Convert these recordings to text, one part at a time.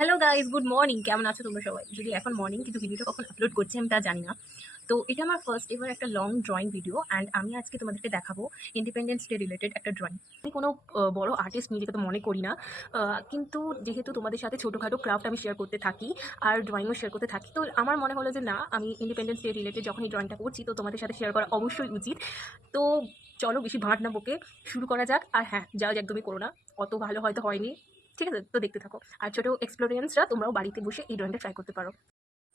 Hello guys, good morning. কেমন আছো তোমরা সবাই? যদি এখন মর্নিং, কিন্তু ভিডিওটা কখন আপলোড করছি আমি তা জানি না। তো এটা আমার ফার্স্ট এবার একটা লং ড্রয়িং ভিডিও, অ্যান্ড আমি আজকে তোমাদেরকে দেখাবো ইন্ডিপেন্ডেন্স ডে রিলেটেড একটা ড্রয়িং। আমি কোনো বড় আর্টিস্ট নিজেকে তো মনে করি না, কিন্তু যেহেতু তোমাদের সাথে ছোটোখাটো ক্রাফট আমি শেয়ার করতে থাকি আর ড্রয়িংও শেয়ার করতে থাকি, তো আমার মনে হলো যে না, আমি ইন্ডিপেন্ডেন্স ডে রিলেটেড যখন এই ড্রয়িংটা করছি তো তোমাদের সাথে শেয়ার করা অবশ্যই উচিত। তো চলো বেশি ভাট না বকে শুরু করা যাক। আর হ্যাঁ, জাজ একদমই করো না, অত ভালো হয়তো হয়নি, ঠিক আছে? তো দেখতে থাকো। আর ছোটো এক্সপ্লোরিয়েন্সরা তোমরাও বাড়িতে বসে এই ড্রয়িংটা ট্রাই করতে পারো।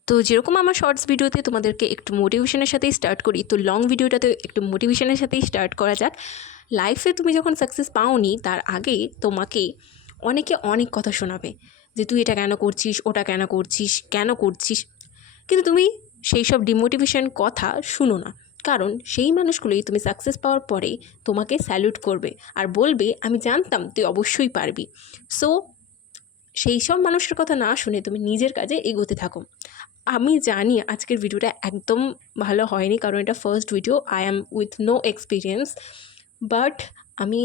তো যেরকম আমার শর্টস ভিডিওতে তোমাদেরকে একটু মোটিভেশনের সাথেই স্টার্ট করি, তো লং ভিডিওটাতে একটু মোটিভেশনের সাথেই স্টার্ট করা যাক। লাইফে তুমি যখন সাকসেস পাওনি তার আগে তোমাকে অনেকে অনেক কথা শোনাবে যে তুই এটা কেন করছিস, ওটা কেন করছিস, কিন্তু তুমি সেই সব ডিমোটিভেশন কথা শুনো না। কারণ সেই মানুষগুলোই তুমি সাকসেস পাওয়ার পরে তোমাকে স্যালুট করবে আর বলবে আমি জানতাম তুই অবশ্যই পারবি। সো সেই সব মানুষের কথা না শুনে তুমি নিজের কাজে এগোতে থাকো। আমি জানি আজকের ভিডিওটা একদম ভালো হয়নি, কারণ এটা first video, I am with no experience. But আমি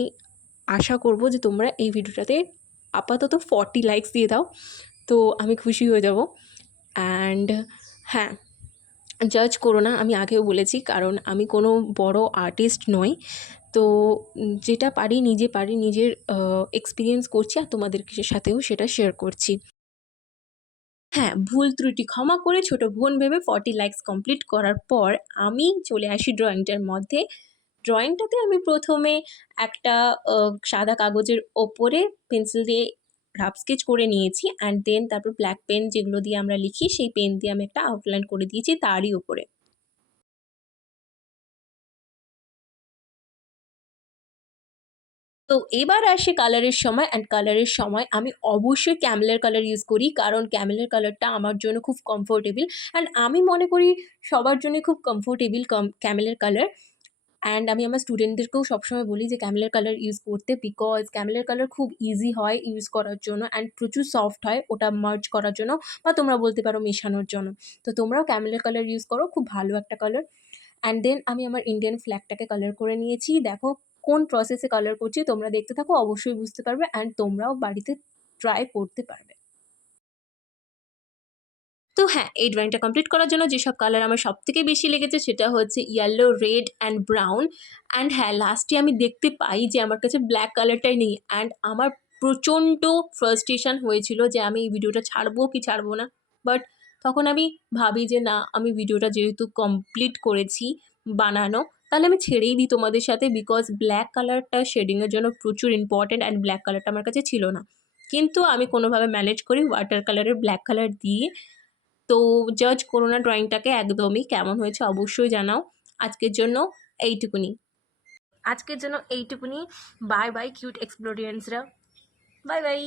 আশা করব যে তোমরা এই ভিডিওটাতে আপাতত 40 লাইকস দিয়ে দাও, তো আমি খুশি হয়ে যাব। অ্যান্ড হ্যাঁ, জাজ করো না, আমি আগেও বলেছি, কারণ আমি কোনো বড় আর্টিস্ট নই। তো যেটা পারি নিজের এক্সপিরিয়েন্স করছি আর তোমাদের সাথেও সেটা শেয়ার করছি। হ্যাঁ, ভুল ত্রুটি ক্ষমা করে ছোট বোন ভেবে 40 লাইকস কমপ্লিট করার পর আমি চলে আসি ড্রয়িংটার মধ্যে। ড্রয়িংটাতে আমি প্রথমে একটা সাদা কাগজের ওপরে পেন্সিল দিয়ে রাফ স্কেচ করে নিয়েছি, অ্যান্ড দেন তারপর ব্ল্যাক পেন যেগুলো দিয়ে আমরা লিখি সেই পেন দিয়ে আমি একটা আউটলাইন করে দিয়েছি তারই ওপরে। তো এবার আসে কালারের সময়, অ্যান্ড কালারের সময় আমি অবশ্যই ক্যামেলের কালার ইউজ করি, কারণ ক্যামেলের কালারটা আমার জন্য খুব কমফোর্টেবল, অ্যান্ড আমি মনে করি সবার জন্যই খুব কমফোর্টেবল ক্যামেলের কালার। অ্যান্ড আমি আমার স্টুডেন্টদেরকেও সবসময় বলি যে ক্যামেলের কালার ইউজ করতে, বিকজ ক্যামেলের কালার খুব ইজি হয় ইউজ করার জন্য, অ্যান্ড প্রচুর সফট হয় ওটা মার্জ করার জন্য, বা তোমরা বলতে পারো মেশানোর জন্য। তো তোমরাও ক্যামেলের কালার ইউজ করো, খুব ভালো একটা কালার। অ্যান্ড দেন আমি আমার ইন্ডিয়ান ফ্ল্যাগটাকে কালার করে নিয়েছি। দেখো কোন প্রসেসে কালার করছি, তোমরা দেখতে থাকো, অবশ্যই বুঝতে পারবে, অ্যান্ড তোমরাও বাড়িতে ট্রাই করতে পারবে। তো হ্যাঁ, এই ড্রয়িংটা কমপ্লিট করার জন্য যেসব কালার আমার সবথেকে বেশি লেগেছে সেটা হচ্ছে yellow, red and brown. And হ্যাঁ, লাস্টে আমি দেখতে পাই যে আমার কাছে ব্ল্যাক কালারটাই নেই, অ্যান্ড আমার প্রচণ্ড ফ্রাস্ট্রেশন হয়েছিল যে আমি এই ভিডিওটা ছাড়বো কি ছাড়বো না। বাট তখন আমি ভাবি যে না, আমি ভিডিওটা যেহেতু কমপ্লিট করেছি বানানো, তাহলে আমি ছেড়েই দিই তোমাদের সাথে, বিকজ ব্ল্যাক কালারটা শেডিংয়ের জন্য প্রচুর ইম্পর্ট্যান্ট, অ্যান্ড ব্ল্যাক কালারটা আমার কাছে ছিল না। কিন্তু আমি কোনোভাবে ম্যানেজ করি ওয়াটার কালারের ব্ল্যাক কালার দিয়ে। তো জাজ করো না ড্রয়িংটাকে একদমই, কেমন হয়েছে অবশ্যই জানাও। আজকের জন্য এইটুকুনি। বাই বাই কিউট এক্সপ্লোরিয়েন্সরা, বাই বাই।